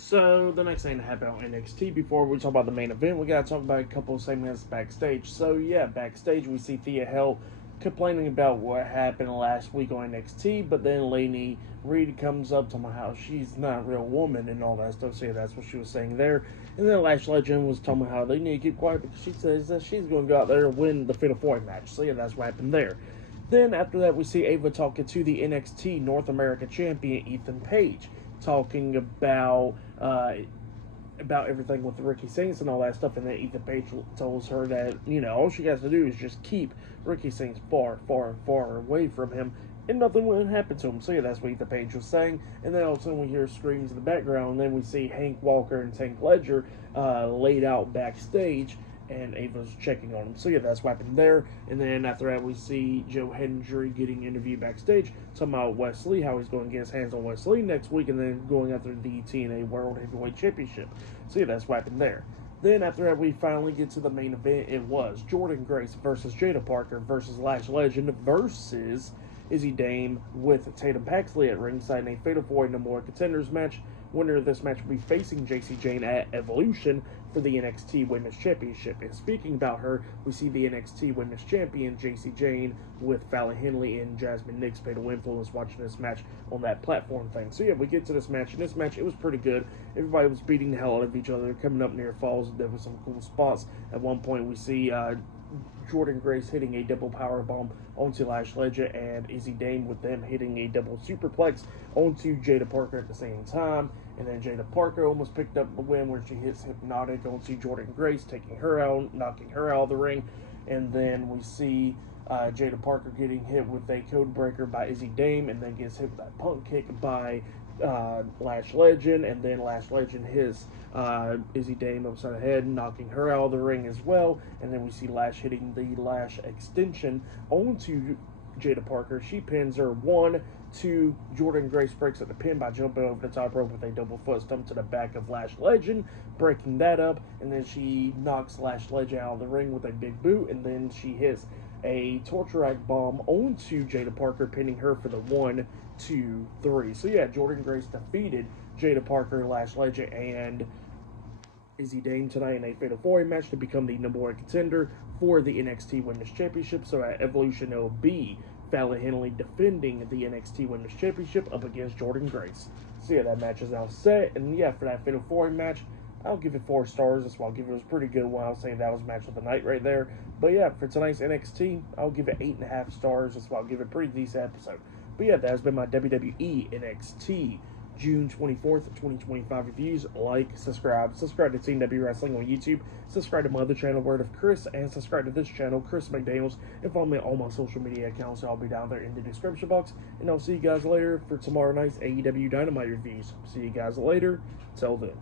So, the next thing that happened on NXT, before we talk about the main event, we got to talk about a couple of segments backstage. So, yeah, backstage we see Thea Hale complaining about what happened last week on NXT, but then Lainey Reed comes up to my house. She's not a real woman and all that stuff. So, yeah, that's what she was saying there. And then Lash Legend was telling me how they need to keep quiet because she says that she's going to go out there and win the Fatal 4 match. So, yeah, that's what happened there. Then, after that, we see Ava talking to the NXT North America champion, Ethan Page, talking about everything with the Ricky Saints and all that stuff, and then Ethan Page tells her that, all she has to do is just keep Ricky Saints far, far, far away from him, and nothing will happen to him. So yeah, that's what Ethan Page was saying, and then all of a sudden we hear screams in the background, and then we see Hank Walker and Tank Ledger laid out backstage, and Ava's checking on him. So yeah, that's what happened there. And then after that, we see Joe Hendry getting interviewed backstage, talking about Wesley, how he's going to get his hands on Wesley next week, and then going after the TNA World Heavyweight Championship. So yeah, that's what happened there. Then after that, we finally get to the main event. It was Jordynne Grace versus Jaida Parker versus Lash Legend versus Izzi Dame with Tatum Paxley at ringside in a Fatal 4 No More Contenders match. Winner of this match will be facing Jacy Jayne at Evolution for the NXT Women's Championship. And speaking about her, we see the NXT Women's Champion, Jacy Jayne, with Fallon Henley and Jasmine Nix, Fatal Influence, watching this match on that platform thing. So yeah, we get to this match. In this match, it was pretty good. Everybody was beating the hell out of each other, coming up near falls. There was some cool spots. At one point, we see Jordynne Grace hitting a double power bomb onto Lash Legend, and Izzi Dame with them hitting a double superplex onto Jaida Parker at the same time. And then Jaida Parker almost picked up the win where she hits Hypnotic onto Jordynne Grace, taking her out, knocking her out of the ring. And then we see Jaida Parker getting hit with a code breaker by Izzi Dame, and then gets hit with that punk kick by Lash Legend, and then Lash Legend hits Izzi Dame upside the head, knocking her out of the ring as well. And then we see Lash hitting the Lash extension onto Jaida Parker. She pins her 1, 2. Jordynne Grace breaks up the pin by jumping over the top rope with a double foot stomp to the back of Lash Legend, breaking that up. And then she knocks Lash Legend out of the ring with a big boot, and then she hits a torture rack bomb onto Jaida Parker, pinning her for the 1, 2, 3. So yeah, Jordynne Grace defeated Jaida Parker, Lash Legend, and Izzi Dame tonight in a Fatal 4 match to become the #1 contender for the NXT Women's Championship. So at Evolution, it'll be Fallon Henley defending the NXT Women's Championship up against Jordynne Grace. So yeah, that match is now set. And yeah, for that Fatal 4 match, I'll give it 4 stars. That's why I'll give it. It was a pretty good one. I'll say that was match of the night right there. But yeah, for tonight's NXT, I'll give it 8.5 stars. That's why I'll give it a pretty decent episode. But yeah, that has been my WWE NXT June 24th, 2025 reviews. Like, subscribe to Team W Wrestling on YouTube, subscribe to my other channel, Word of Chris, and subscribe to this channel, Chris McDaniels, and follow me on all my social media accounts. I'll be down there in the description box, and I'll see you guys later for tomorrow night's AEW Dynamite reviews. See you guys later. Till then.